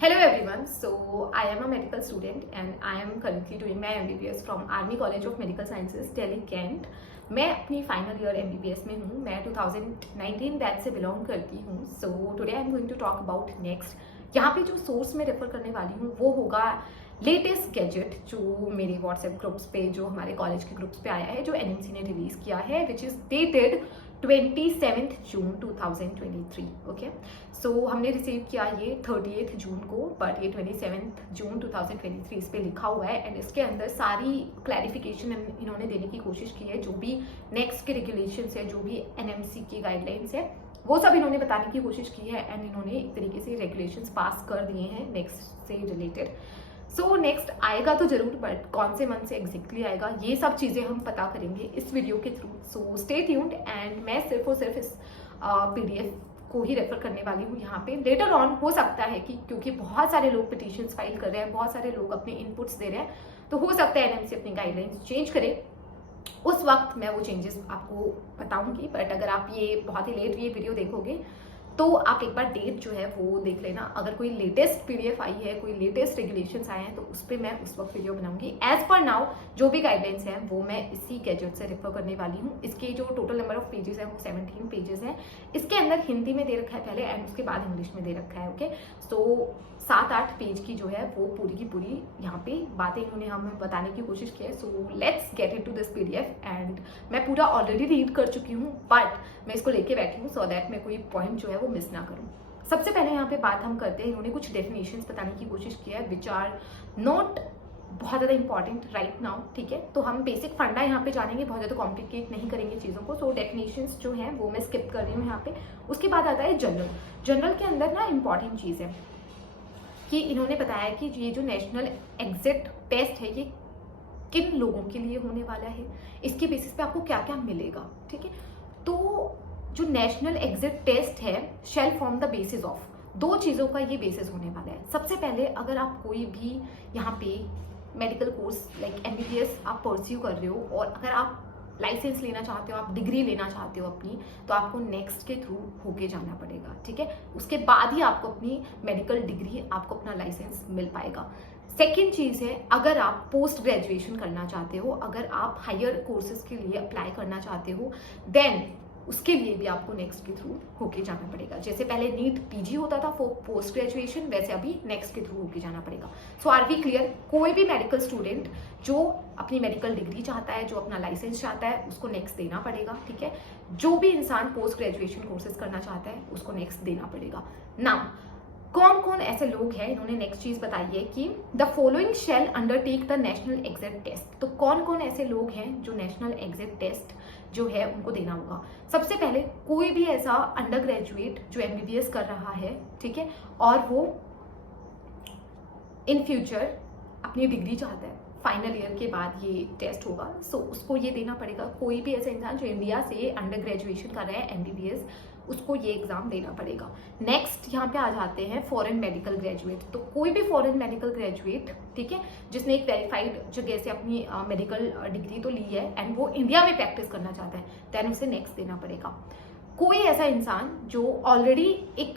Hello everyone. So I am a medical student and I am currently doing my MBBS from Army College of Medical Sciences, Delhi, Kent. मैं अपनी final year MBBS में हूँ. मैं 2019 batch से belong करती हूँ. So today I am going to talk about next. यहाँ पे जो सोर्स में रेफर करने वाली हूँ वो होगा लेटेस्ट गैजेट जो मेरे व्हाट्सएप ग्रुप्स पे, जो हमारे कॉलेज के ग्रुप्स पे आया है, जो NMC ने रिलीज किया है, which is dated 27 June 2023. Okay, so हमने रिसीव किया ये 30 जून को, बट ये 27 जून 2023 इस पे लिखा हुआ है. एंड इसके अंदर सारी क्लैरिफिकेशन इन्होंने देने की कोशिश की है. जो भी नेक्स्ट के रेगुलेशंस है, जो भी NMC की गाइडलाइंस है, वो सब इन्होंने बताने की कोशिश की है. एंड इन्होंने एक तरीके से रेगुलेशंस पास कर दिए हैं नेक्स्ट से रिलेटेड. सो नेक्स्ट आएगा तो जरूर, बट कौन से मंथ से एग्जैक्टली आएगा ये सब चीज़ें हम पता करेंगे इस वीडियो के through. So stay tuned. And मैं सिर्फ और सिर्फ इस PDF को ही रेफर करने वाली हूँ यहाँ पे. लेटर ऑन हो सकता है कि क्योंकि बहुत सारे लोग पिटीशंस फाइल कर रहे हैं, बहुत सारे लोग अपने इनपुट्स दे रहे हैं, तो हो सकता है NMC अपनी गाइडलाइंस चेंज करे. उस वक्त मैं वो चेंजेस आपको बताऊंगी. बट अगर आप ये बहुत ही लेट ये वीडियो देखोगे तो आप एक बार डेट जो है वो देख लेना. अगर कोई लेटेस्ट PDF आई है, कोई लेटेस्ट रेगुलेशंस आए हैं, तो उस पर मैं उस वक्त वीडियो बनाऊंगी. एज पर नाउ जो भी गाइडलाइंस हैं वो मैं इसी गैजेट से रेफर करने वाली हूँ. इसके जो टोटल नंबर ऑफ पेजेस हैं वो 17 पेजेस हैं. इसके अंदर हिंदी में दे रखा है पहले, एंड उसके बाद इंग्लिश में दे रखा है. ओके, सो 7-8 पेज की जो है वो पूरी की पूरी यहाँ पे बातें इन्होंने हमें बताने की कोशिश की है. So let's get it to this PDF. And मैं पूरा ऑलरेडी रीड कर चुकी हूँ, बट मैं इसको लेके बैठी हूँ सो दैट मैं कोई पॉइंट जो है वो मिस ना करूँ. सबसे पहले यहाँ पे बात हम करते हैं. इन्होंने कुछ डेफिनेशंस बताने की कोशिश की है विच आर नॉट बहुत ज़्यादा इंपॉर्टेंट राइट नाउ. ठीक है, तो हम बेसिक फंडा यहाँ पे जानेंगे, बहुत ज़्यादा कॉम्प्लिकेट नहीं करेंगे चीज़ों को. सो डेफिनेशंस जो हैं वो मैं स्किप कर रही हूँ यहाँ पे. उसके बाद आता है जनरल. जनरल के अंदर ना इंपॉर्टेंट चीज़ है कि इन्होंने बताया कि ये जो नेशनल एग्जिट टेस्ट है ये किन लोगों के लिए होने वाला है, इसके बेसिस पे आपको क्या क्या मिलेगा. ठीक है, तो जो नेशनल एग्जिट टेस्ट है shall form the basis of, दो चीज़ों का ये बेसिस होने वाला है. सबसे पहले अगर आप कोई भी यहाँ पे मेडिकल कोर्स लाइक MBBS आप परस्यू कर रहे हो, और अगर आप लाइसेंस लेना चाहते हो, आप डिग्री लेना चाहते हो अपनी, तो आपको नेक्स्ट के थ्रू होके जाना पड़ेगा. ठीक है, उसके बाद ही आपको अपनी मेडिकल डिग्री, आपको अपना लाइसेंस मिल पाएगा. सेकेंड चीज़ है, अगर आप पोस्ट ग्रेजुएशन करना चाहते हो, अगर आप हायर कोर्सेज के लिए अप्लाई करना चाहते हो, देन उसके लिए भी आपको नेक्स्ट के थ्रू होके जाना पड़ेगा. जैसे पहले नीट PG होता था फॉर पोस्ट ग्रेजुएशन, वैसे अभी नेक्स्ट के थ्रू होके जाना पड़ेगा. सो आर वी क्लियर? कोई भी मेडिकल स्टूडेंट जो अपनी मेडिकल डिग्री चाहता है, जो अपना लाइसेंस चाहता है, उसको नेक्स्ट देना पड़ेगा. ठीक है, जो भी इंसान पोस्ट ग्रेजुएशन कोर्सेज करना चाहता है उसको नेक्स्ट देना पड़ेगा. नाउ कौन कौन ऐसे लोग हैं, इन्होंने नेक्स्ट चीज बताई है कि the following shall undertake the national exit test. तो कौन कौन ऐसे लोग हैं जो नेशनल एग्जिट टेस्ट जो है उनको देना होगा. सबसे पहले कोई भी ऐसा अंडर ग्रेजुएट जो MBBS कर रहा है, ठीक है, और वो इन फ्यूचर अपनी डिग्री चाहता है, फाइनल ईयर के बाद ये टेस्ट होगा. सो उसको ये देना पड़ेगा. कोई भी ऐसा इंसान जो इंडिया से अंडर ग्रेजुएशन कर रहा है MBBS, उसको ये एग्जाम देना पड़ेगा. नेक्स्ट यहाँ पे आ जाते हैं फॉरेन मेडिकल ग्रेजुएट. तो कोई भी फॉरेन मेडिकल ग्रेजुएट, ठीक है, जिसने एक वेरीफाइड जगह से अपनी मेडिकल डिग्री तो ली है एंड वो इंडिया में प्रैक्टिस करना चाहता है, देन उसे नेक्स्ट देना पड़ेगा. कोई ऐसा इंसान जो ऑलरेडी एक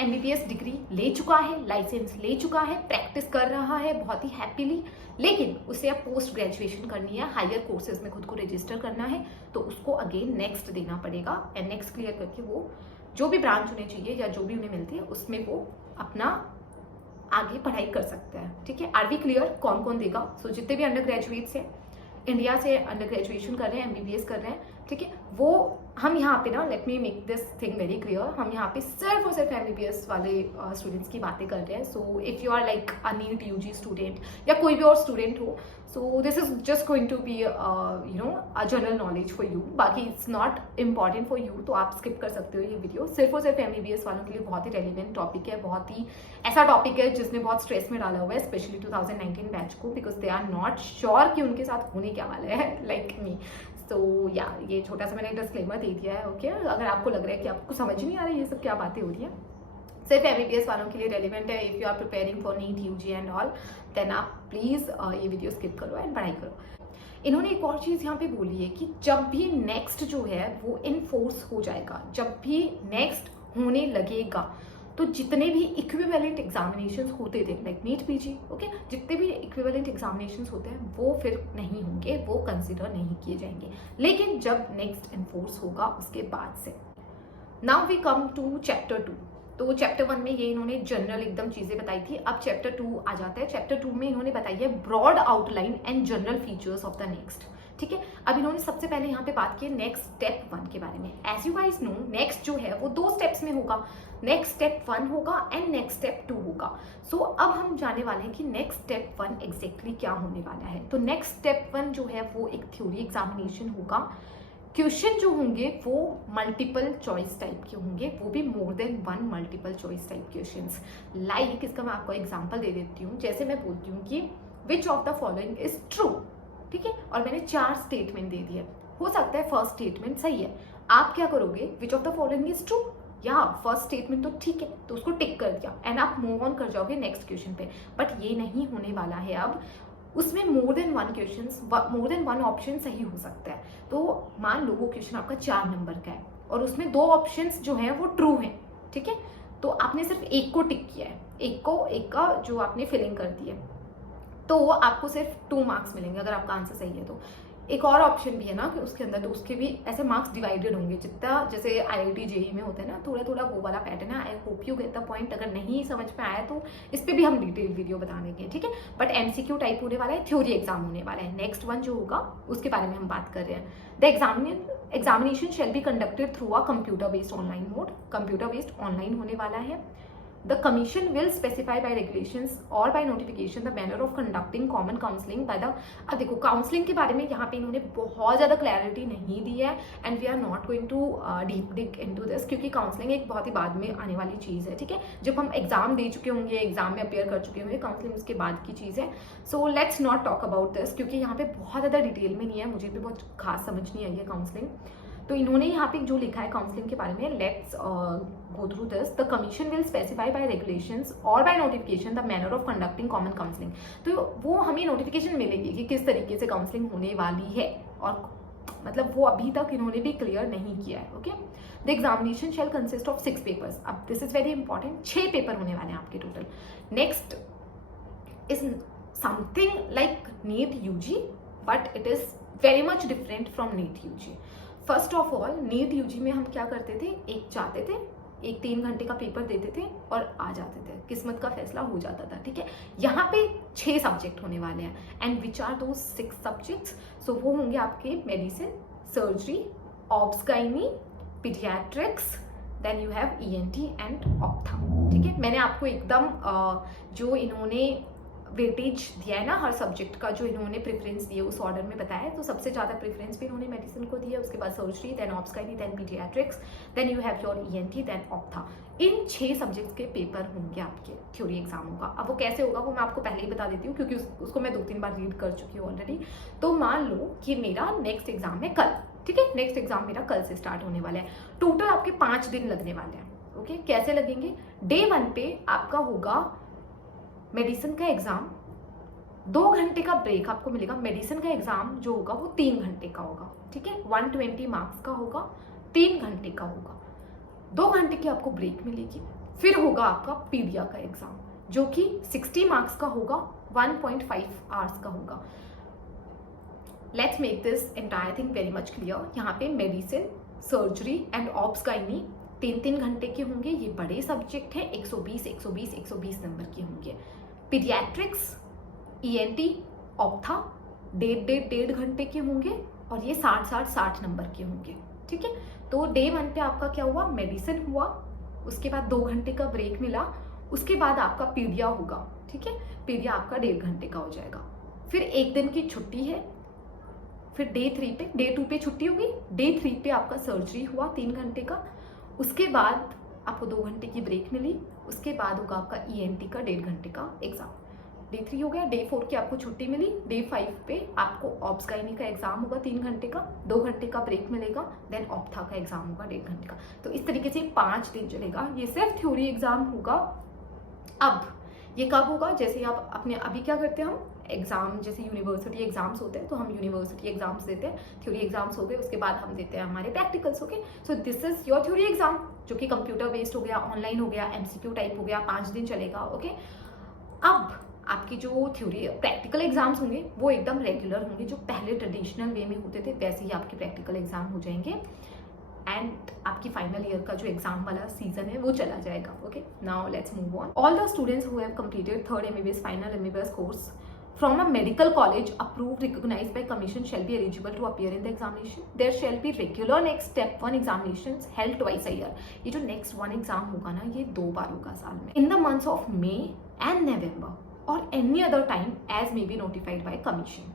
MBBS डिग्री ले चुका है, लाइसेंस ले चुका है, प्रैक्टिस कर रहा है बहुत ही हैप्पीली, लेकिन उसे अब पोस्ट ग्रेजुएशन करनी है, हायर कोर्सेज में खुद को रजिस्टर करना है, तो उसको अगेन नेक्स्ट देना पड़ेगा. एंड नेक्स्ट क्लियर करके वो जो भी ब्रांच उन्हें चाहिए या जो भी उन्हें मिलती है उसमें वो अपना आगे पढ़ाई कर सकता है. ठीक है, आर वी क्लियर? कौन कौन देगा? सो जितने भी अंडर ग्रेजुएट्स हैं, इंडिया से अंडर ग्रेजुएशन कर रहे हैं, MBBS कर रहे हैं, ठीक है, वो हम यहाँ पे ना, let me make this thing very clear, हम यहाँ पे सिर्फ और सिर्फ MBBS वाले स्टूडेंट्स की बातें कर रहे हैं. So if you are like a NEET UG student या कोई भी और स्टूडेंट हो, so this is just going to be a general knowledge for you. बाकी it's not important for you, तो आप स्किप कर सकते हो ये वीडियो. सिर्फ और सिर्फ MBBS वालों के लिए बहुत ही रेलिवेंट टॉपिक है, बहुत ही ऐसा टॉपिक है जिसने बहुत स्ट्रेस में डाला हुआ है, स्पेशली 2019 बैच को, because they are not sure कि उनके साथ होने क्या वाला है, लाइक मी. तो या ये छोटा सा मैंने डिस्क्लेमर दे दिया है. ओके, अगर आपको लग रहा है कि आपको समझ नहीं आ रही ये सब क्या बातें हो रही है, सिर्फ MBBS वालों के लिए रेलिवेंट है. If you are preparing for NEET UG and all, then आप प्लीज़ ये वीडियो स्किप करो एंड पढ़ाई करो. इन्होंने एक और चीज़ यहाँ पे बोली है कि जब भी नेक्स्ट जो है वो इनफोर्स हो जाएगा, जब भी नेक्स्ट होने लगेगा, तो जितने भी इक्विवेलेंट एग्जामिनेशंस होते थे लाइक नीट पीजी, ओके, जितने भी इक्विवेलेंट एग्जामिनेशंस होते हैं वो फिर नहीं होंगे, वो कंसिडर नहीं किए जाएंगे, लेकिन जब नेक्स्ट एनफोर्स होगा उसके बाद से। Now we come to chapter 2। तो चैप्टर 1 में ये इन्होंने जनरल एकदम चीजें बताई थी। अब चैप्टर 2 आ जाता है। चैप्टर 2 में इन्होंने बताई है broad outline and general features of the next, ठीक है। अब इन्होंने सबसे पहले यहाँ पे बात की नेक्स्ट स्टेप 1 के बारे में। As you guys know, next जो है वो 2 स्टेप्स में होगा। नेक्स्ट स्टेप 1 होगा एंड नेक्स्ट स्टेप 2 होगा। सो अब हम जाने वाले हैं कि नेक्स्ट स्टेप 1 एग्जैक्टली क्या होने वाला है। तो नेक्स्ट स्टेप 1 जो है वो एक थ्योरी एग्जामिनेशन होगा। क्वेश्चन जो होंगे वो मल्टीपल चॉइस टाइप के होंगे, वो भी more than 1 multiple choice type questions. Like इसका मैं आपको एग्जांपल दे देती हूँ। जैसे मैं बोलती हूँ कि which of the following is true, ठीक है, और मैंने 4 स्टेटमेंट दे दिए। हो सकता है फर्स्ट स्टेटमेंट सही है, आप क्या करोगे, which of the following is true, या फर्स्ट स्टेटमेंट तो ठीक है तो उसको टिक कर दिया एंड आप मूव ऑन कर जाओगे नेक्स्ट क्वेश्चन पे। बट ये नहीं होने वाला है। अब उसमें more than 1 questions, more than 1 option सही हो सकता है। तो मान लो वो क्वेश्चन आपका 4 नंबर का है और उसमें 2 ऑप्शंस जो हैं वो ट्रू हैं, ठीक है, तो आपने सिर्फ एक को टिक किया है, एक का जो आपने फिलिंग कर दी है, तो आपको सिर्फ 2 मार्क्स मिलेंगे अगर आपका आंसर सही है तो। एक और ऑप्शन भी है ना कि उसके अंदर, तो उसके भी ऐसे मार्क्स डिवाइडेड होंगे जितना जैसे IIT JEE में होता है ना, थोड़ा थोड़ा वो वाला पैटर्न है। आई hope you get the point. अगर नहीं समझ में आया तो इस पर भी हम डिटेल वीडियो बता देंगे, ठीक है। बट MCQ टाइप होने वाला है, थ्योरी एग्जाम होने वाला है। नेक्स्ट 1 जो होगा उसके बारे में हम बात कर रहे हैं। The examination shall be conducted through a computer based online mode. Computer based online होने वाला है। The Commission will specify by regulations or by notification the manner of conducting common counselling by the। अब देखो counselling के बारे में यहाँ पे इन्होंने बहुत ज़्यादा क्लैरिटी नहीं दी है and we are not going to deep dig into this, क्योंकि काउंसलिंग एक बहुत ही बाद में आने वाली चीज़ है, ठीक है। जब हम एग्जाम दे चुके होंगे, एग्जाम में अपेयर कर चुके होंगे, काउंसलिंग उसके बाद की चीज़ है। So let's not talk about this, क्योंकि यहाँ पे बहुत ज़्यादा डिटेल में नहीं है, मुझे भी बहुत खास समझ नहीं आई है काउंसलिंग। तो इन्होंने यहाँ पे जो लिखा है काउंसलिंग के बारे में, let's go through this. The commission will specify by regulations और by notification the manner of conducting common counselling. तो वो हमें नोटिफिकेशन मिलेगी कि किस तरीके से काउंसलिंग होने वाली है, और मतलब वो अभी तक इन्होंने भी क्लियर नहीं किया है, okay. The examination shall consist of 6 papers. अब this is very important, 6 paper होने वाले हैं आपके टोटल। Next is something like NEET UG, but it is very much different from NEET UG। First of all NEET UG में हम क्या करते थे, एक जाते थे, एक 3 घंटे का पेपर देते थे और आ जाते थे, किस्मत का फैसला हो जाता था, ठीक है। यहाँ पे 6 सब्जेक्ट होने वाले हैं एंड विच आर दो 6 सब्जेक्ट्स। सो वो होंगे आपके medicine, surgery, obs gynae, paediatrics, then you have ENT and ophtha, ठीक है। मैंने आपको एकदम जो इन्होंने वेटेज दिया है ना हर सब्जेक्ट का, जो इन्होंने प्रेफरेंस दिए उस ऑर्डर में बताया है। तो सबसे ज़्यादा प्रेफरेंस भी इन्होंने मेडिसिन को दिया, उसके बाद surgery, then obs gynae, then paediatrics, then you have your ENT, then ophtha. इन 6 सब्जेक्ट्स के पेपर होंगे आपके थ्योरी एग्जामों का। अब वो कैसे होगा वो मैं आपको पहले ही बता देती हूँ, क्योंकि उसको मैं 2-3 बार रीड कर चुकी हूँ ऑलरेडी। तो मान लो कि मेरा नेक्स्ट एग्जाम है कल, ठीक है, नेक्स्ट एग्जाम मेरा कल से स्टार्ट होने वाला है। टोटल आपके 5 दिन लगने वाले हैं, ओके। कैसे लगेंगे, डे 1 पे आपका होगा मेडिसिन का एग्जाम, 2 घंटे का ब्रेक आपको मिलेगा। मेडिसिन का एग्जाम जो होगा वो 3 घंटे का होगा, ठीक है, 120 मार्क्स का होगा, 3 घंटे का होगा, 2 घंटे की आपको ब्रेक मिलेगी। फिर होगा आपका पीडिया का एग्जाम जो कि 60 मार्क्स का होगा, 1.5 आवर्स का होगा। Let's make this entire thing very much clear. यहाँ पे medicine, surgery and obs gynae 3-3 घंटे के होंगे। ये बड़े सब्जेक्ट हैं, 120 नंबर के होंगे। पीडियाट्रिक्स, ENT, ऑप्था 1.5 घंटे के होंगे और ये 60 नंबर के होंगे, ठीक है। तो डे 1 पे आपका क्या हुआ, मेडिसिन हुआ, उसके बाद 2 घंटे का ब्रेक मिला, उसके बाद आपका पीडिया होगा, ठीक है। पीडिया आपका 1.5 घंटे का हो जाएगा। फिर 1 दिन की छुट्टी है। फिर डे 2 पे छुट्टी होगी, डे 3 पे आपका सर्जरी हुआ 3 घंटे का, उसके बाद आपको 2 घंटे की ब्रेक मिली, उसके बाद होगा आपका ENT का 1.5 घंटे का एग्जाम। डे 3 हो गया, डे 4 की आपको छुट्टी मिली, डे 5 पे आपको ऑब्स गाइनी का एग्जाम होगा 3 घंटे का, 2 घंटे का ब्रेक मिलेगा, देन ऑप्था का एग्जाम होगा 1.5 घंटे का। तो इस तरीके से 5 दिन चलेगा। ये सिर्फ थ्योरी एग्जाम होगा। अब ये कब होगा, जैसे आप अपने अभी क्या करते हैं हम एग्जाम, जैसे यूनिवर्सिटी एग्जाम्स होते हैं तो हम यूनिवर्सिटी एग्जाम्स देते हैं, थ्योरी एग्जाम्स हो गए, उसके बाद हम देते हैं हमारे practicals. Okay, so this is your theory exam, जो कि कंप्यूटर बेस्ड हो गया, ऑनलाइन हो गया, एमसीक्यू टाइप हो गया, 5 दिन चलेगा। ओके, अब आपकी जो थ्योरी प्रैक्टिकल एग्जाम्स होंगे वो एकदम रेगुलर होंगे, जो पहले ट्रेडिशनल वे में होते थे वैसे ही आपके प्रैक्टिकल एग्जाम हो जाएंगे, एंड आपकी फाइनल ईयर का जो एग्जाम वाला सीजन है वो चला जाएगा। Okay, now let's move on. All the students who have completed third MBBS final MBBS course from a medical college approved recognized by commission shall be eligible to appear in the examination. There shall be regular next step 1 examinations held twice a year. ये जो next 1 exam होगा ना, ये 2 बार होगा साल में, in the months of May and November or any other time as may be notified by commission.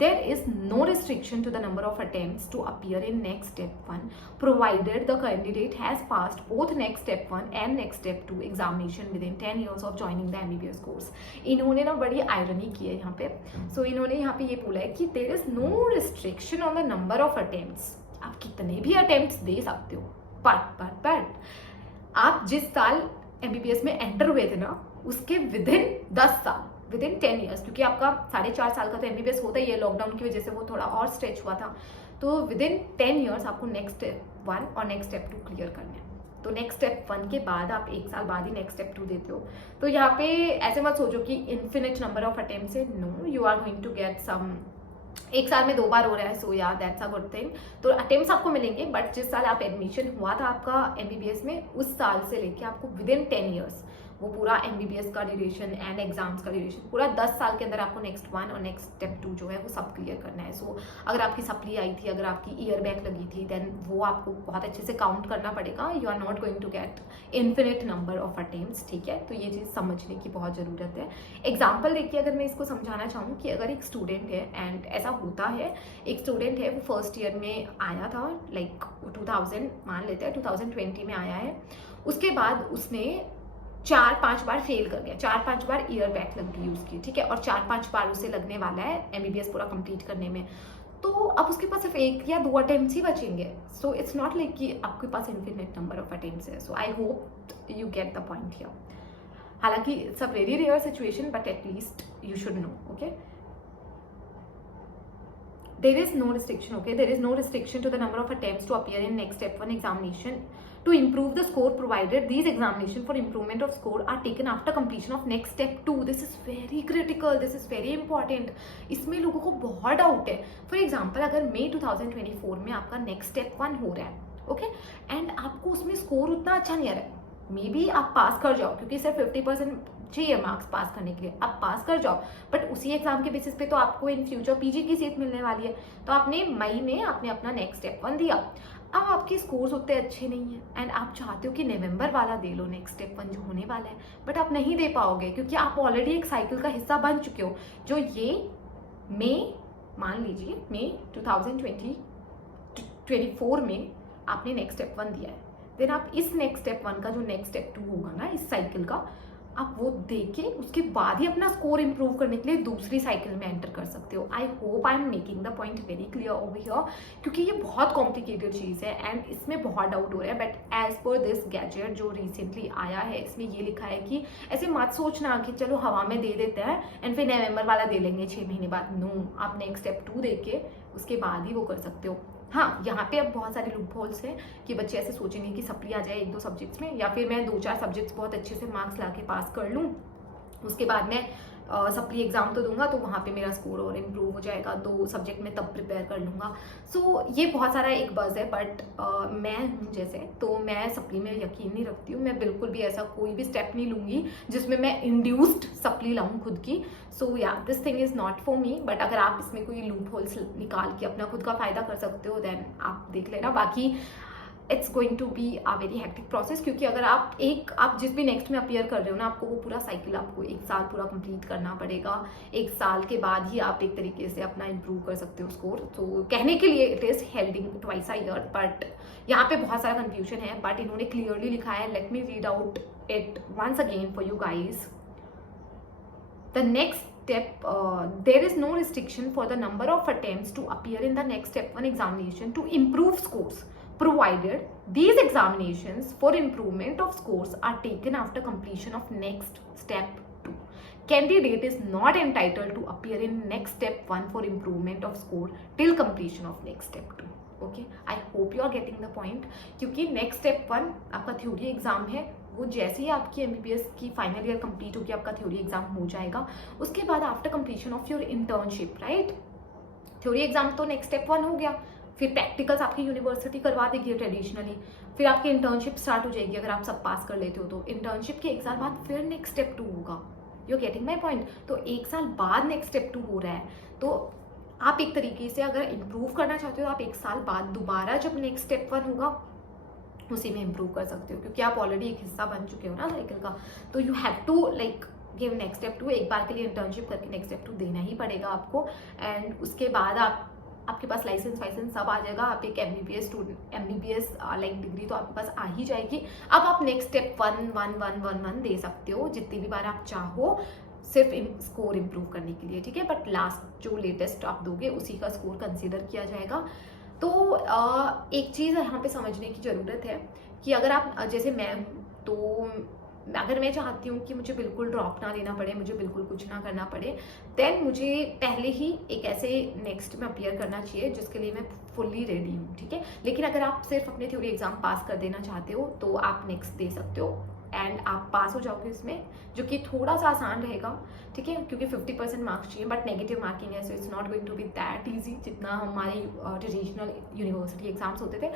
There is no restriction to the number of attempts to appear in next step 1 provided the candidate has passed both next step 1 and next step 2 examination within 10 years of joining the MBBS course. इन्होंने ना बड़ी irony की है यहाँ पे, सो इन्होंने यहाँ पे ये बोला है कि there is no restriction on the number of attempts. आप कितने भी attempts दे सकते हो, but आप जिस साल MBBS में एंटर हुए थे ना, उसके विदिन 10 साल, विदिन 10 ईयर्स, क्योंकि आपका 4.5 साल का तो MBBS होता ही है, लॉकडाउन की वजह से वो थोड़ा और स्ट्रेच हुआ था, तो विदिन 10 ईयर्स आपको नेक्स्ट स्टेप 1 और नेक्स्ट स्टेप 2 क्लियर करना है। तो नेक्स्ट स्टेप 1 के बाद आप 1 साल बाद ही नेक्स्ट स्टेप 2 देते हो। तो यहाँ पे ऐसे मत सोचो कि इन्फिनिट नंबर ऑफ अटेम्प्ट्स है, no, you are going to get some, 1 साल में 2 बार हो रहा है, सो या दैट्स अ गुड थिंग। तो अटेम्प्ट्स आपको मिलेंगे, बट जिस साल आप एडमिशन हुआ था आपका MBBS में, उस साल से लेके आपको विदिन 10 ईयर्स वो पूरा MBBS का ड्यूरेशन एंड एग्जाम्स का ड्यूरेशन पूरा 10 साल के अंदर आपको नेक्स्ट 1 और नेक्स्ट स्टेप 2 जो है वो सब क्लियर करना है। सो अगर आपकी सप्ली आई थी, अगर आपकी ईयर बैक लगी थी, देन वो आपको बहुत अच्छे से काउंट करना पड़ेगा। You are not going to get infinite number of attempts, ठीक है। तो ये चीज़ समझने की बहुत ज़रूरत है। एग्जाम्पल देखिए, अगर मैं इसको समझाना चाहूँ कि अगर एक स्टूडेंट है, एंड ऐसा होता है, एक स्टूडेंट है वो फर्स्ट ईयर में आया था, लाइक 2000 मान लेते हैं 2020 में आया है, उसके बाद उसने 4-5 बार फेल कर गया, 4-5 बार ईयर बैक लग गई उसकी, ठीक है, और 4-5 बार उसे लगने वाला है MBBS पूरा कंप्लीट करने में। तो अब उसके पास सिर्फ 1 या 2 अटेम्प्ट्स ही बचेंगे। सो इट्स नॉट लाइक कि आपके पास इन्फिनिट नंबर ऑफ अटेम्प्ट्स है। So I hope you get the point here. हालांकि it's a very rare situation, but at least you should know. Okay, there is no restriction, okay, there is no restriction to the number of attempts to appear in next step 1 examination to improve the score provided these examination for improvement of score are taken after completion of next step 2. this is very critical, this is very important. इसमें लोगों को बहुत doubt है। For example, अगर मई 2024 में आपका next step 1 हो रहा है, ओके, एंड आपको उसमें स्कोर उतना अच्छा नहीं आ रहा है, मे बी आप पास कर जाओ, क्योंकि सिर्फ 50% चाहिए मार्क्स पास करने के लिए, आप पास कर जाओ, बट उसी एग्जाम के बेसिस पे तो आपको इन फ्यूचर PG की सीट मिलने वाली है। तो आपने मई में आपने अपना नेक्स्ट स्टेप 1 दिया, अब आपके स्कोर्स उतने अच्छे नहीं हैं, एंड आप चाहते हो कि नवंबर वाला दे लो, नेक्स्ट स्टेप 1 जो होने वाला है, बट आप नहीं दे पाओगे, क्योंकि आप ऑलरेडी एक साइकिल का हिस्सा बन चुके हो। जो ये मई, मान लीजिए मई 2024 में आपने नेक्स्ट स्टेप 1 दिया है, देन आप इस नेक्स्ट स्टेप 1 का जो नेक्स्ट स्टेप 2 होगा ना, इस साइकिल का, आप वो देके उसके बाद ही अपना स्कोर इंप्रूव करने के लिए दूसरी साइकिल में एंटर कर सकते हो। I hope I am making the point very clear over here, क्योंकि ये बहुत कॉम्प्लिकेटेड चीज़ है एंड इसमें बहुत डाउट हो रहा है। But as per this gadget जो रिसेंटली आया है, इसमें ये लिखा है कि ऐसे मत सोचना कि चलो हवा में दे देते हैं एंड फिर नवंबर वाला दे लेंगे 6 महीने बाद। नो, आप नेक्स्ट स्टेप 2 देके उसके बाद ही वो कर सकते हो। हाँ, यहाँ पे अब बहुत सारे लूप होल्स हैं कि बच्चे ऐसे सोचेंगे कि सप्ली आ जाए 1-2 सब्जेक्ट्स में, या फिर मैं 2-4 सब्जेक्ट्स बहुत अच्छे से मार्क्स ला के पास कर लूँ, उसके बाद मैं सप्ली एग्जाम तो दूंगा, तो वहाँ पे मेरा स्कोर और इम्प्रूव हो जाएगा, 2 सब्जेक्ट में तब प्रिपेयर कर लूँगा। सो ये बहुत सारा एक बज़ है, बट मैं हूँ जैसे, तो मैं सप्ली में यकीन नहीं रखती हूँ। मैं बिल्कुल भी ऐसा कोई भी स्टेप नहीं लूँगी जिसमें मैं इंड्यूस्ड सप्ली लाऊँ खुद की। सो या this thing is not for me, but अगर आप इसमें कोई लूप होल्स निकाल के अपना खुद का फ़ायदा कर सकते हो, देन आप देख लेना। बाकी it's going to be a very hectic process, क्योंकि अगर आप जिस भी नेक्स्ट में अपीयर कर रहे हो ना, आपको वो पूरा साइकिल आपको 1 साल पूरा कंप्लीट करना पड़ेगा। 1 साल के बाद ही आप एक तरीके से अपना इंप्रूव कर सकते हो स्कोर। तो कहने के लिए it is हेल्डिंग twice a year, but यहाँ पे बहुत सारा कंफ्यूजन है, बट इन्होंने क्लियरली लिखा है। Let me read out it once again for you guys. The next step, there is no restriction for the number of attempts to appear in the next step 1 examination to improve scores, provided these examinations for improvement of scores are taken after completion of next step candidate is not entitled to appear in next step 1 for improvement of score till completion of next step 2. Okay, I hope you are getting the point, क्योंकि next step 1 आपका theory exam है, वो जैसे ही आपकी MBBS की final year complete होगी आपका theory exam हो जाएगा, उसके बाद after completion of your internship, right, theory exam तो नेक्स्ट स्टेप 1 हो गया, फिर प्रैक्टिकल्स आपकी यूनिवर्सिटी करवा देगी ट्रेडिशनली, फिर आपकी इंटर्नशिप स्टार्ट हो जाएगी अगर आप सब पास कर लेते हो तो। इंटर्नशिप के 1 साल बाद फिर नेक्स्ट स्टेप 2 होगा, you are getting my point. तो 1 साल बाद नेक्स्ट स्टेप 2 हो रहा है, तो आप एक तरीके से अगर इम्प्रूव करना चाहते हो तो आप 1 साल बाद दोबारा जब नेक्स्ट स्टेप 1 होगा उसी में इम्प्रूव कर सकते हो, क्योंकि आप ऑलरेडी एक हिस्सा बन चुके हो ना साइकिल का। तो you have to like give next step 2, एक बार के लिए इंटर्नशिप करके नेक्स्ट स्टेप 2 देना ही पड़ेगा आपको, एंड उसके बाद आपके पास लाइसेंस वाइसेंस सब आ जाएगा, आप एक MBBS student, MBBS like degree तो आपके पास आ ही जाएगी। अब आप नेक्स्ट स्टेप 1 दे सकते हो जितनी भी बार आप चाहो, सिर्फ स्कोर इम्प्रूव करने के लिए, ठीक है, बट लास्ट जो लेटेस्ट आप दोगे उसी का स्कोर कंसीडर किया जाएगा। तो एक चीज़ यहाँ पे समझने की ज़रूरत है कि अगर आप जैसे मैं हूँ, तो अगर मैं चाहती हूँ कि मुझे बिल्कुल ड्रॉप ना लेना पड़े, मुझे बिल्कुल कुछ ना करना पड़े, देन मुझे पहले ही एक ऐसे नेक्स्ट में अपीयर करना चाहिए जिसके लिए मैं फुल्ली रेडी हूँ, ठीक है। लेकिन अगर आप सिर्फ अपने थ्योरी एग्जाम पास कर देना चाहते हो तो आप नेक्स्ट दे सकते हो एंड आप पास हो जाओगे इसमें, जो कि थोड़ा सा आसान रहेगा, ठीक है, क्योंकि 50% मार्क्स चाहिए, बट नेगेटिव मार्किंग है, so it's not going to be that easy जितना हमारे ट्रेडिशनल यूनिवर्सिटी एग्जाम्स होते थे।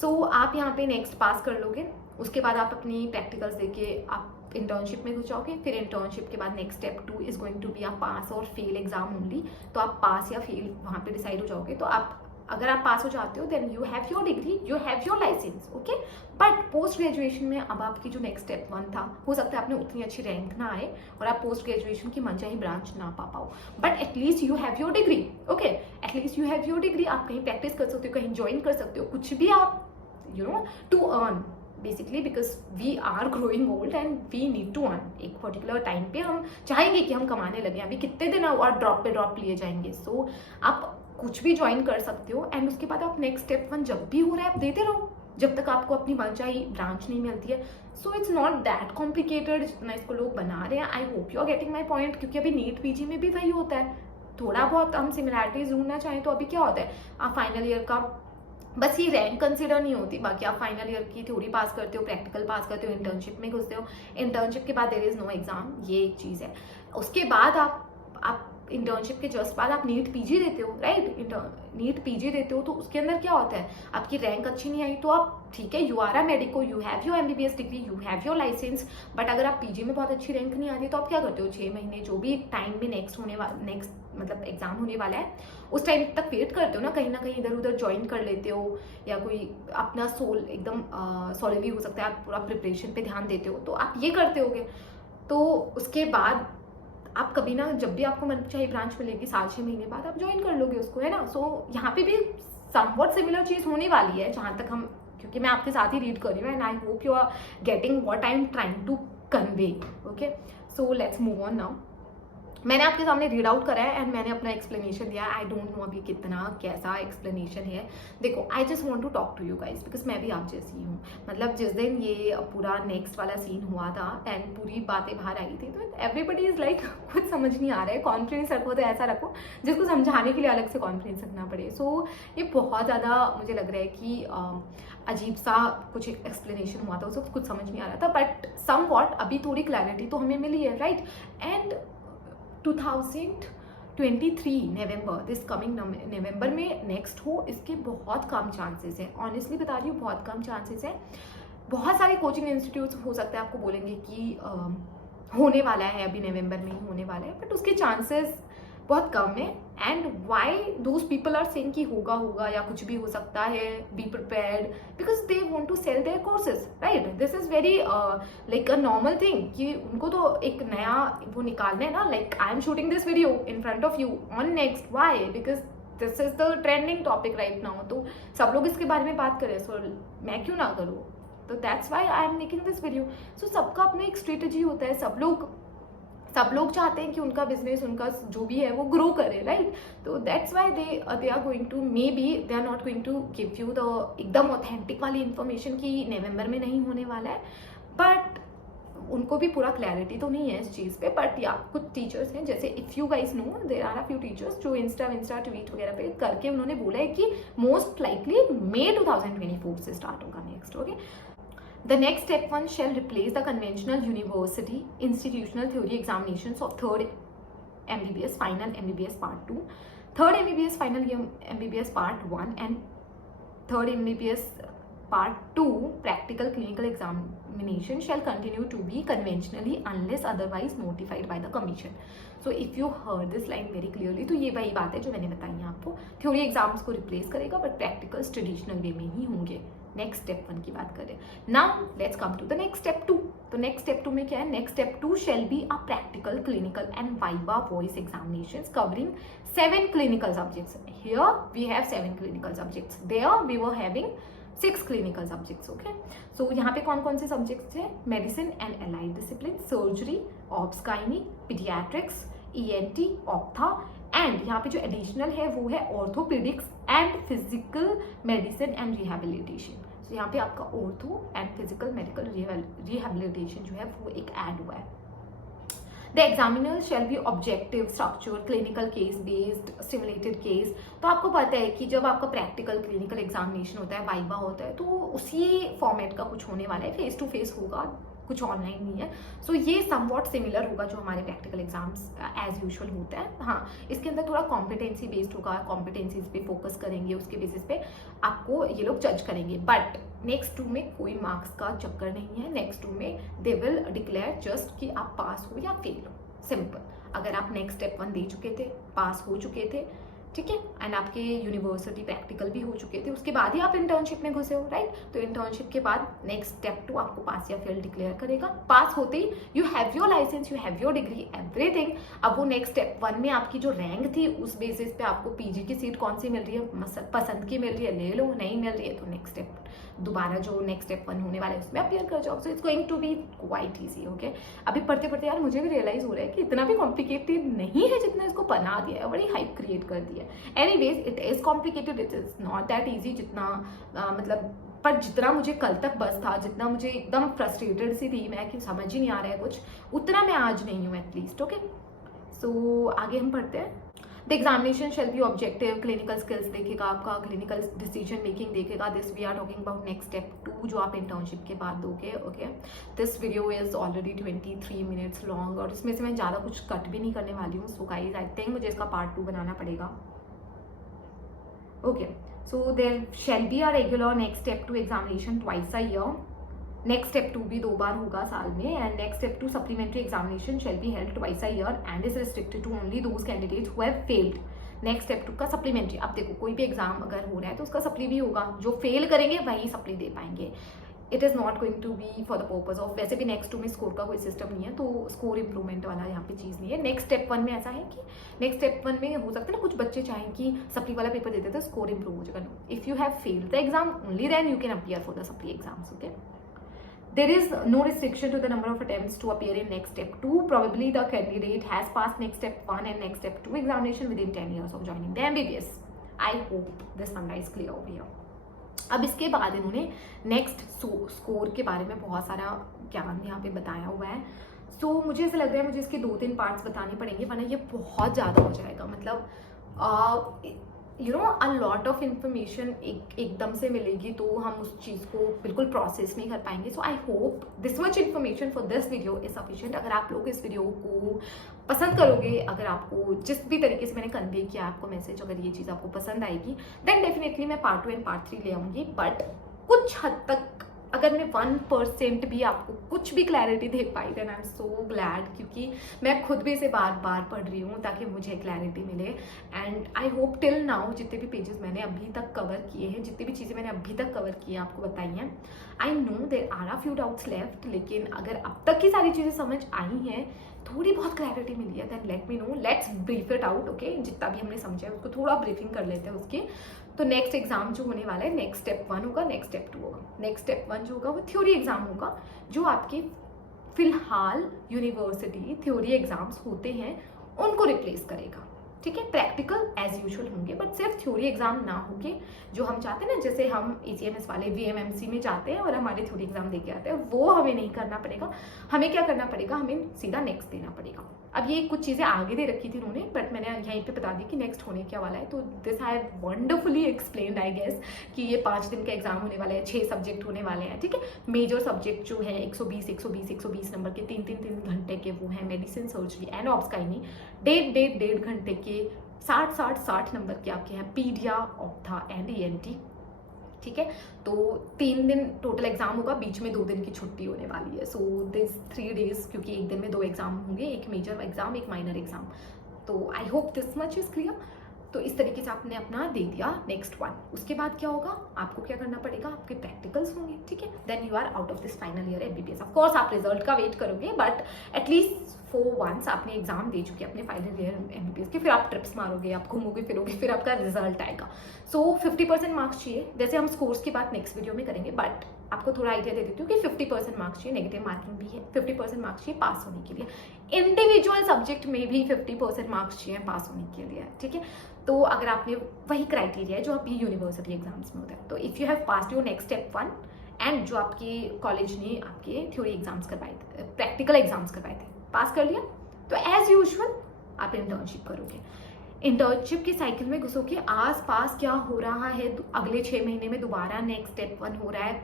सो आप यहाँ पे नेक्स्ट पास कर लोगे, उसके बाद आप अपनी प्रैक्टिकल्स देके आप इंटर्नशिप में घुस जाओगे, फिर इंटर्नशिप के बाद next step 2 is going to be आप पास और फेल एग्जाम ओनली, तो आप पास या फेल वहाँ पे डिसाइड हो जाओगे। तो आप अगर आप पास हो जाते हो then you have your degree, you have your licence, okay. But post graduation में अब आपकी जो नेक्स्ट स्टेप 1 था, हो सकता है आपने उतनी अच्छी रैंक ना आए और आप पोस्ट ग्रेजुएशन की मनचाही ब्रांच ना पा पाओ, but at least you have your degree, okay, at least you have your degree. आप कहीं प्रैक्टिस कर सकते हो, कहीं ज्वाइन कर सकते हो, कुछ भी आप you know to earn basically, because we are growing old and we need to earn. एक पर्टिकुलर टाइम पे हम चाहेंगे कि हम कमाने लगे, अभी कितने दिन और ड्रॉप पे ड्रॉप लिए जाएंगे। सो आप कुछ भी ज्वाइन कर सकते हो एंड उसके बाद आप नेक्स्ट स्टेप 1 जब भी हो रहा है आप देते रहो जब तक आपको अपनी मनचाही ब्रांच नहीं मिलती है। So it's not that complicated जितना इसको लोग बना रहे हैं। I hope you are getting my point, क्योंकि अभी नीट पीजी में भी वही होता है, थोड़ा बहुत हम सिमिलैरिटीज ढूंढना चाहें तो अभी क्या होता है, आप फाइनल ईयर का बस ये रैंक कंसिडर नहीं होती, बाकी आप फाइनल ईयर की थ्योरी पास करते हो, प्रैक्टिकल पास करते हो, इंटर्नशिप में घुसते हो, इंटर्नशिप के बाद देयर इज नो एग्जाम, ये एक चीज़ है। उसके बाद आप इंटर्नशिप के जस्ट बाद आप नीट पीजी देते हो, राइट, नीट पीजी देते हो, तो उसके अंदर क्या होता है, आपकी रैंक अच्छी नहीं आई तो आप ठीक है, you are a medico, you have your MBBS degree, you have your licence, but अगर आप पीजी में बहुत अच्छी रैंक नहीं आती तो आप क्या करते हो, 6 महीने जो भी टाइम में नेक्स्ट मतलब एग्जाम होने वाला है उस टाइम तक वेट करते हो ना कहीं इधर उधर ज्वाइन कर लेते हो, या कोई अपना सोल एकदम सॉलिडली हो सकता है, आप पूरा प्रिपरेशन पे ध्यान देते हो, तो आप ये करते होगे। तो उसके बाद आप कभी ना, जब भी आपको मन चाहिए ब्रांच मिलेगी 6 महीने बाद आप ज्वाइन कर लोगे उसको, है ना। सो यहाँ पे भी समवॉट सिमिलर चीज़ होने वाली है जहाँ तक हम, क्योंकि मैं आपके साथ ही रीड कर रही हूँ and I hope you are getting what I am trying to convey, okay. So let's move on now. मैंने आपके सामने रीड आउट करा है एंड मैंने अपना एक्सप्लेनेशन दिया। आई डोंट नो अभी कितना कैसा एक्सप्लेनेशन है। देखो, I just want to talk to you guys because मैं भी आप जैसी हूँ। मतलब जिस दिन ये पूरा नेक्स्ट वाला सीन हुआ था एंड पूरी बातें बाहर आई थी तो एवरीबडी इज लाइक कुछ समझ नहीं आ रहा है, कॉन्फिडेंस रखो तो ऐसा रखो जिसको समझाने के लिए अलग से कॉन्फिडेंस रखना पड़े। सो ये बहुत ज़्यादा मुझे लग रहा है कि अजीब सा कुछ एक्सप्लेनेशन हुआ था, उसको कुछ समझ नहीं आ रहा था, बट सम वॉट अभी थोड़ी क्लैरिटी तो हमें मिली है, right. And 2023 November, this coming November में नेक्स्ट हो, इसके बहुत कम चांसेस हैं। ऑनेस्टली बता रही हूँ, बहुत कम चांसेस हैं। बहुत सारे कोचिंग इंस्टीट्यूट्स हो सकता है आपको बोलेंगे कि होने वाला है, अभी नवंबर में ही होने वाला है, बट उसके चांसेस बहुत कम है। And why those people are saying कि होगा या कुछ भी हो सकता है, be prepared, because they want to sell their courses, right. This is very like a normal thing कि उनको तो एक नया वो निकालना है ना, like I am shooting this video in front of you on next, why, because this is the trending topic right now, तो सब लोग इसके बारे में बात करें, सो मैं क्यों ना करूँ, तो that's why I am making this video. So सबका अपना एक स्ट्रेटेजी होता है, सब लोग चाहते हैं कि उनका बिजनेस, उनका जो भी है वो ग्रो करे, राइट। तो that's why they are going to, maybe they are not going to give you the एकदम ऑथेंटिक वाली इन्फॉर्मेशन कि नवंबर में नहीं होने वाला है, बट उनको भी पूरा क्लैरिटी तो नहीं है इस चीज़ पे, बट या कुछ टीचर्स हैं, जैसे if you guys know there are a few teachers जो इंस्टा ट्वीट वगैरह पे करके उन्होंने बोला है कि मोस्ट लाइकली मई 2024 से स्टार्ट होगा next. Okay, the next step 1 shall replace the conventional university institutional theory examinations of third MBBS final MBBS part 2, third MBBS final MBBS part 1 and third MBBS part 2 practical clinical examination shall continue to be conventionally unless otherwise notified by the commission. So if you heard this line very clearly, तो ये वही बात है जो मैंने बताई है आपको. थ्योरी एग्जाम्स को रिप्लेस करेगा बट प्रैक्टिकल्स ट्रेडिशनल वे में ही होंगे. नेक्स्ट स्टेप 1 की बात करें. Now let's come to the next step 2. तो नेक्स्ट स्टेप 2 में क्या है? Next step 2 shall be a practical clinical and viva voice examinations covering 7 clinical subjects. Here we have 7 clinical subjects. There we were having 6 clinical subjects. Okay, so यहाँ पे कौन कौन से subjects हैं? Medicine and allied discipline, surgery, obs-gynae, pediatrics, ENT, optha, and यहाँ पे जो additional है वो है orthopedics and physical medicine and rehabilitation. So यहाँ पे आपका ortho and physical medical rehabilitation जो है वो एक add हुआ है. The examiner shall be objective, structured, clinical case based, simulated case. तो आपको पता है कि जब आपका प्रैक्टिकल क्लिनिकल एग्जामिनेशन होता है, वाइवा होता है, तो उसी फॉर्मेट का कुछ होने वाला है, फेस टू फेस होगा, कुछ ऑनलाइन नहीं है. सो ये समवॉट सिमिलर होगा जो हमारे प्रैक्टिकल एग्जाम्स एज यूजुअल होता है. हाँ, इसके अंदर थोड़ा कॉम्पिटेंसी बेस्ड होगा, कॉम्पिटेंसीज पे फोकस करेंगे, उसके बेसिस पे आपको ये लोग जज करेंगे. बट नेक्स्ट 2 में कोई मार्क्स का चक्कर नहीं है. नेक्स्ट 2 में दे विल डिक्लेयर जस्ट कि आप पास हो या फेल हो. सिंपल. अगर आप नेक्स्ट स्टेप 1 दे चुके थे, पास हो चुके थे, ठीक है, एंड आपके यूनिवर्सिटी प्रैक्टिकल भी हो चुके थे, उसके बाद ही आप इंटर्नशिप में घुसे हो, राइट. तो इंटर्नशिप के बाद नेक्स्ट स्टेप 2 आपको पास या फेल डिक्लेयर करेगा. पास होते ही you have your licence, you have your degree, everything. अब वो नेक्स्ट स्टेप 1 में आपकी जो रैंक थी उस बेसिस पे आपको पीजी की सीट कौन सी मिल रही है, पसंद की मिल रही है, ले लो, नहीं मिल रही है तो नेक्स्ट स्टेप दोबारा जो नेक्स्ट स्टेप 1 होने वाला है उसमें अपियर कर जाओ. So it's going to be quite easy. Okay, अभी पढ़ते पढ़ते यार मुझे भी रियलाइज हो रहा है कि इतना भी कॉम्प्लिकेटेड नहीं है जितना इसको बना दिया है, बड़ी हाइप क्रिएट कर दिया है. Anyways it is complicated, it is not that easy जितना मतलब, पर जितना मुझे कल तक बस था, जितना मुझे एकदम फ्रस्ट्रेटेड सी थी मैं कि समझ ही नहीं आ रहा है कुछ, उतना मैं आज नहीं हूँ एटलीस्ट. ओके, सो आगे हम पढ़ते हैं. The examination shall be objective, clinical skills देखेगा आपका, क्लिनिकल डिसीजन मेकिंग देखेगा. This we are talking about next step 2 जो आप इंटर्नशिप के बाद दोगे. Okay, this video is already 23 minutes long और इसमें से मैं ज़्यादा कुछ कट भी नहीं करने वाली हूँ. सो गाइज आई थिंक मुझे इसका पार्ट 2 बनाना पड़ेगा. Okay, so there shall be a regular next step 2 examination twice a year. Next step 2 भी 2 बार होगा साल में. And next step 2 supplementary examination shall be held twice a year and is restricted to only those candidates who have failed. Next step 2 का supplementary. अब देखो कोई भी एग्जाम अगर हो रहा है तो उसका सप्ली भी होगा, जो फेल करेंगे वही सप्ली दे पाएंगे. It is not going to be for the purpose of, वैसे भी नेक्स्ट 2 में स्कोर का कोई सिस्टम नहीं है तो स्कोर इंप्रूवमेंट वाला यहाँ पे चीज़ नहीं है. नेक्स्ट स्टेप 1 में ऐसा है कि नेक्स्ट स्टेप 1 में हो सकता है ना कुछ बच्चे चाहें कि सप्ली वाला पेपर देते तो स्कोर इंप्रूव हो जाएगा. If you have failed the exam only then you can appear for the supply exams. Okay, there is no restriction to the number of attempts to appear in next step 2. Probably the candidate has passed next step 1 and next step 2 examination within 10 years of joining the MBBS. I hope this number is clear over here. अब इसके बाद इन्होंने next score के बारे में बहुत सारा ज्ञान यहाँ पे बताया हुआ है. सो मुझे ऐसा लग रहा है मुझे इसके 2-3 पार्ट्स बताने पड़ेंगे वरना ये बहुत ज़्यादा हो जाएगा. मतलब you know a lot of information एकदम से मिलेगी तो हम उस चीज़ को बिल्कुल प्रोसेस नहीं कर पाएंगे. So I hope this much information for this video is sufficient. अगर आप लोग इस वीडियो को पसंद करोगे, अगर आपको जिस भी तरीके से मैंने कन्वे किया आपको मैसेज, अगर ये चीज़ आपको पसंद आएगी देन डेफिनेटली मैं पार्ट 2 एंड पार्ट 3 ले आऊँगी. बट कुछ हद तक अगर मैं 1% भी आपको कुछ भी क्लैरिटी दे पाई then I am so glad, क्योंकि मैं खुद भी इसे बार बार पढ़ रही हूँ ताकि मुझे क्लैरिटी मिले. And I hope till now जितने भी पेजेस मैंने अभी तक कवर किए हैं, जितनी भी चीज़ें मैंने अभी तक कवर की हैं आपको बताई हैं, I know there are a few doubts left. लेकिन अगर अब तक की सारी चीज़ें समझ आई हैं, थोड़ी बहुत क्लैरिटी मिली है, then let me know, let's brief it out. Okay, जितना भी हमने समझा है उसको थोड़ा ब्रीफिंग कर लेते हैं उसकी. तो नेक्स्ट एग्जाम जो होने वाला है नेक्स्ट स्टेप 1 होगा, नेक्स्ट स्टेप 2 होगा. नेक्स्ट स्टेप 1 जो होगा वो थ्योरी एग्जाम होगा, जो आपके फिलहाल यूनिवर्सिटी थ्योरी एग्जाम्स होते हैं उनको रिप्लेस करेगा. ठीक है। प्रैक्टिकल एज यूजुअल होंगे, बट सिर्फ थ्योरी एग्जाम ना होके जो हम चाहते हैं ना, जैसे हम ACMS वाले VMMC में जाते हैं और हमारे थ्योरी एग्जाम दे के आते हैं, वो हमें नहीं करना पड़ेगा। हमें क्या करना पड़ेगा, हमें सीधा नेक्स्ट देना पड़ेगा। अब ये कुछ चीज़ें आगे दे रखी थी उन्होंने, बट मैंने यहीं पे बता दी कि नेक्स्ट होने क्या वाला है। तो this I have wonderfully explained I guess कि ये 5 दिन का एग्जाम होने वाला है, 6 सब्जेक्ट होने वाले हैं, ठीक है। मेजर सब्जेक्ट जो है 120 नंबर के 3 घंटे के वो हैं, मेडिसिन, सर्जरी एंड ऑब्सकाइनी। 1.5 घंटे के 60 नंबर के आपके हैं पीडिया, ऑप्था एंड ENT, ठीक है। तो 3 दिन टोटल एग्जाम होगा, बीच में 2 दिन की छुट्टी होने वाली है। सो दिस 3 डेज, क्योंकि एक दिन में 2 एग्जाम होंगे, एक मेजर एग्जाम, एक माइनर एग्जाम। तो आई hope this much is clear. तो इस तरीके से आपने अपना दे दिया नेक्स्ट वन। उसके बाद क्या होगा, आपको क्या करना पड़ेगा, आपके प्रैक्टिकल्स होंगे, ठीक है। Then you are out of this final year MBBS। Of course आप रिजल्ट का वेट करोगे, बट एटलीस्ट फॉर वंस आपने एग्जाम दे चुके अपने फाइनल ईयर MBBS के, फिर आप ट्रिप्स मारोगे, आप घूमोगे फिरोगे, फिर आपका रिजल्ट आएगा। सो 50% मार्क्स चाहिए। जैसे हम स्कोर्स की बात नेक्स्ट वीडियो में करेंगे, बट आपको थोड़ा आइडिया दे देती हूँ कि 50% मार्क्स चाहिए, नेगेटिव मार्किंग भी है, 50% मार्क्स चाहिए पास होने के लिए। इंडिविजुअल सब्जेक्ट में भी 50% मार्क्स चाहिए पास होने के लिए, ठीक है। तो अगर आपने वही क्राइटेरिया है जो आपकी यूनिवर्सिटी एग्जाम्स में होता है, तो if you have passed your next step 1 and जो आपके कॉलेज ने आपके थ्योरी एग्जाम्स करवाए थे, प्रैक्टिकल एग्जाम्स करवाए थे, पास कर लिया, तो एज यूजुअल आप इंटर्नशिप करोगे। इंटर्नशिप के साइकिल में घुसोगे, आस पास क्या हो रहा है अगले 6 महीने में दोबारा नेक्स्ट स्टेप 1 हो रहा है,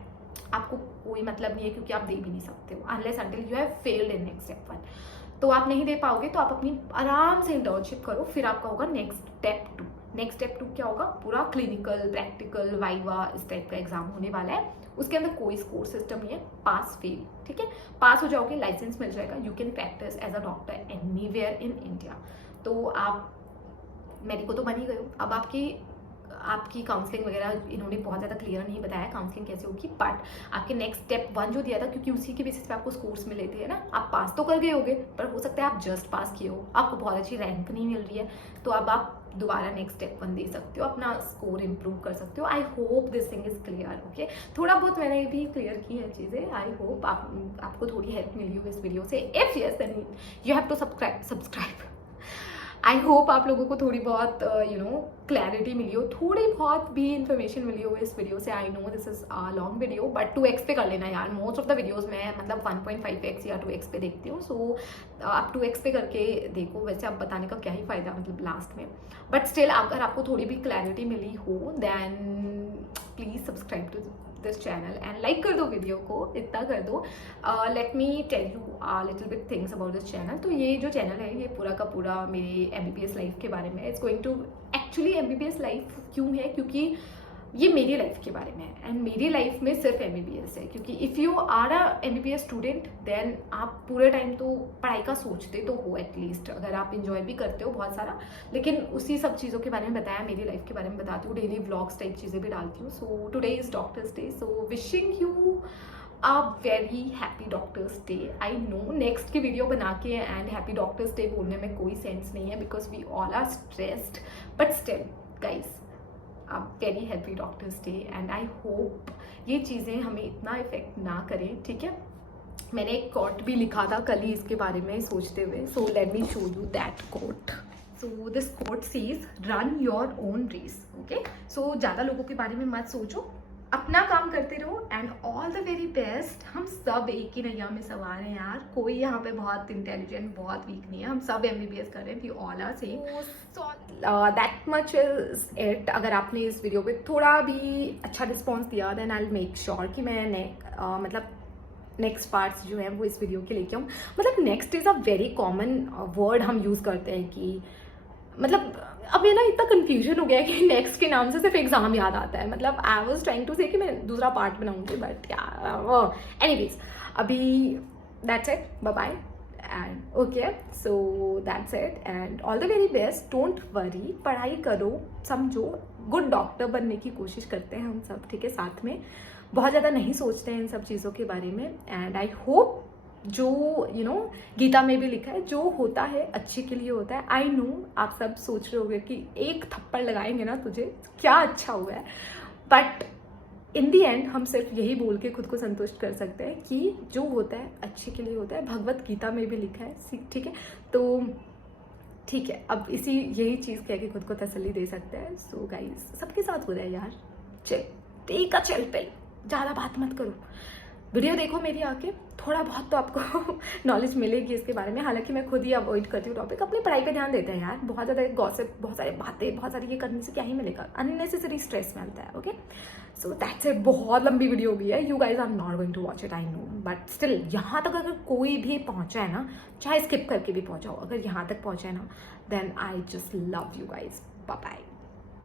आपको कोई मतलब नहीं है, क्योंकि आप दे भी नहीं सकते हो unless until you have failed in next step 1। तो आप नहीं दे पाओगे, तो आप अपनी आराम से इंटर्नशिप करो, फिर आपका होगा नेक्स्ट स्टेप 2। नेक्स्ट स्टेप 2 क्या होगा, पूरा क्लिनिकल, प्रैक्टिकल, वाइवा इस टाइप का एग्जाम होने वाला है। उसके अंदर कोई स्कोर सिस्टम नहीं है, पास फेल, ठीक है। पास हो जाओगे, लाइसेंस मिल जाएगा, you can practice as a doctor anywhere in India. तो आप मेडिको तो बन ही गए हो। अब आपकी काउंसलिंग वगैरह इन्होंने बहुत ज़्यादा क्लियर नहीं बताया काउंसलिंग कैसे होगी, बट आपके नेक्स्ट स्टेप 1 जो दिया था, क्योंकि उसी के बेसिस पे आपको स्कोर्स मिले थे ना, आप पास तो कर गए होगे, पर हो सकता है आप जस्ट पास किए हो, आपको बहुत अच्छी रैंक नहीं मिल रही है, तो अब आप दोबारा नेक्स्ट स्टेप 1 दे सकते हो, अपना स्कोर इंप्रूव कर सकते हो। आई hope this thing is clear, okay. थोड़ा बहुत मैंने भी क्लियर की है चीज़ें, आई होप आपको थोड़ी हेल्प मिली हो इस वीडियो से। If yes then you have to subscribe. I hope आप लोगों को थोड़ी बहुत क्लैरिटी मिली हो, थोड़ी बहुत भी इन्फॉर्मेशन मिली हो इस वीडियो से। I know this is long video, but 2x पे कर लेना यार। मोस्ट ऑफ द वीडियोस मैं मतलब 1.5x या 2x पे देखती हूँ, सो आप 2x पे करके देखो। वैसे आप बताने का क्या ही फायदा मतलब लास्ट में, बट स्टिल अगर आपको थोड़ी भी क्लैरिटी मिली हो then please subscribe to this channel and like कर दो वीडियो को, इतना कर दो। Let me tell you little bit things about this channel. तो ये जो चैनल है, ये पूरा का पूरा मेरे MBBS लाइफ के बारे में। It's going to actually MBBS life क्यों है, क्योंकि ये मेरी लाइफ के बारे में है, एंड मेरी लाइफ में सिर्फ MBBS है। क्योंकि if you are a MBBS student then आप पूरे टाइम तो पढ़ाई का सोचते तो हो, एटलीस्ट अगर आप इंजॉय भी करते हो बहुत सारा, लेकिन उसी सब चीज़ों के बारे में बताया, मेरी लाइफ के बारे में बताती हूँ, डेली व्लॉग्स टाइप चीज़ें भी डालती हूँ। So today is doctors day, so wishing you a very happy doctors day. I know next की वीडियो बना के एंड हैप्पी डॉक्टर्स डे बोलने में कोई सेंस नहीं है, because we all are stressed, but still guys very happy doctors day and I hope ये चीज़ें हमें इतना इफेक्ट ना करें, ठीक है। मैंने एक कोट भी लिखा था कल ही इसके बारे में सोचते हुए, so let me show you that quote. So this quote says run your own race, okay. So ज़्यादा लोगों के बारे में मत सोचो, अपना काम करते रहो and all the very best. हम सब एक ही नैया में सवार हैं यार, कोई यहाँ पे बहुत इंटेलिजेंट बहुत वीक नहीं है, हम सब MBBS कर रहे हैं, we all are same. So that much is it. अगर आपने इस वीडियो पे थोड़ा भी अच्छा रिस्पॉन्स दिया then I will make sure कि मैं मतलब नेक्स्ट पार्ट्स जो हैं वो इस वीडियो के लेके आऊँ। मतलब next is a very common word हम यूज़ करते हैं कि मतलब अब ये ना इतना कंफ्यूजन हो गया है कि नेक्स्ट के नाम से सिर्फ एग्जाम याद आता है। मतलब आई वाज ट्राइंग टू से कि मैं दूसरा पार्ट बनाऊंगी, बट एनीवेज अभी that's it, bye bye and okay. So that's it and all the very best. Don't worry, पढ़ाई करो, समझो, गुड डॉक्टर बनने की कोशिश करते हैं हम सब, ठीक है। साथ में बहुत ज़्यादा नहीं सोचते हैं इन सब चीज़ों के बारे में, एंड आई होप जो गीता में भी लिखा है, जो होता है अच्छे के लिए होता है। आई नो आप सब सोच रहे होंगे कि एक थप्पड़ लगाएंगे ना तुझे क्या अच्छा हुआ है, बट इन दी एंड हम सिर्फ यही बोल के खुद को संतुष्ट कर सकते हैं कि जो होता है अच्छे के लिए होता है। भगवत गीता में भी लिखा है, ठीक है। तो ठीक है, अब यही चीज़ कह के खुद को तसल्ली दे सकते हैं। सो गाइस, सबके साथ हो रहा है यार, chill, take a chill pill, ज़्यादा बात मत करो, वीडियो देखो मेरी आके, थोड़ा बहुत तो आपको नॉलेज मिलेगी इसके बारे में। हालांकि मैं खुद ही अवॉइड करती हूँ टॉपिक, अपनी पढ़ाई पे ध्यान देते हैं यार। बहुत ज़्यादा गॉसिप, बहुत सारी बातें, बहुत सारी ये करने से क्या ही मिलेगा, अननेसेसरी स्ट्रेस मिलता है। Okay, so that's it. बहुत लंबी वीडियो भी है, you guys are not going to watch it, I know, but still यहाँ तक अगर कोई भी पहुँचा है ना, चाहे स्किप करके भी पहुँचाओ, अगर यहाँ तक पहुँचा है ना, then I just love you guys. Bye bye.